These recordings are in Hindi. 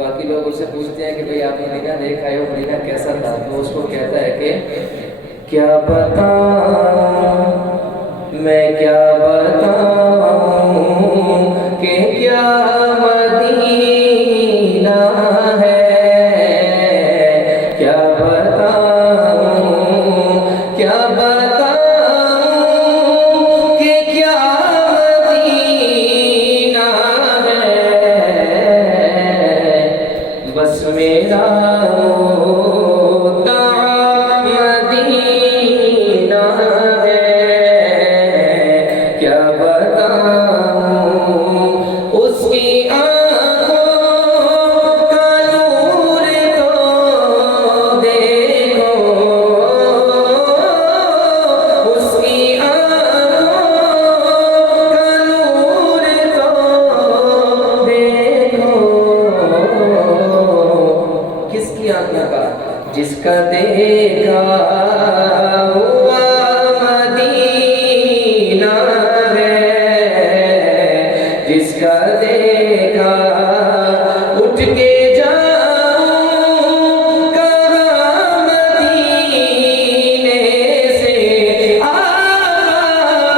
बाकी लोग उससे पूछते हैं कि भाई आपने मदीना देखा है, वो मदीना कैसा था? तो उसको कहता है कि क्या बताऊं मैं, क्या बताऊं कि क्या मदीना है, क्या बताऊं, क्या बताऊं कि क्या मदीना है। बस मेरा जिसका देखा हुआ मदीना है, जिसका देखा उठ के जाऊं कहाँ मदीने से,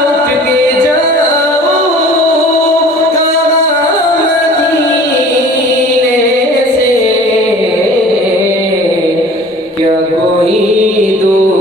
उठ के जाऊं कहाँ मदीने से, क्या कोई दूर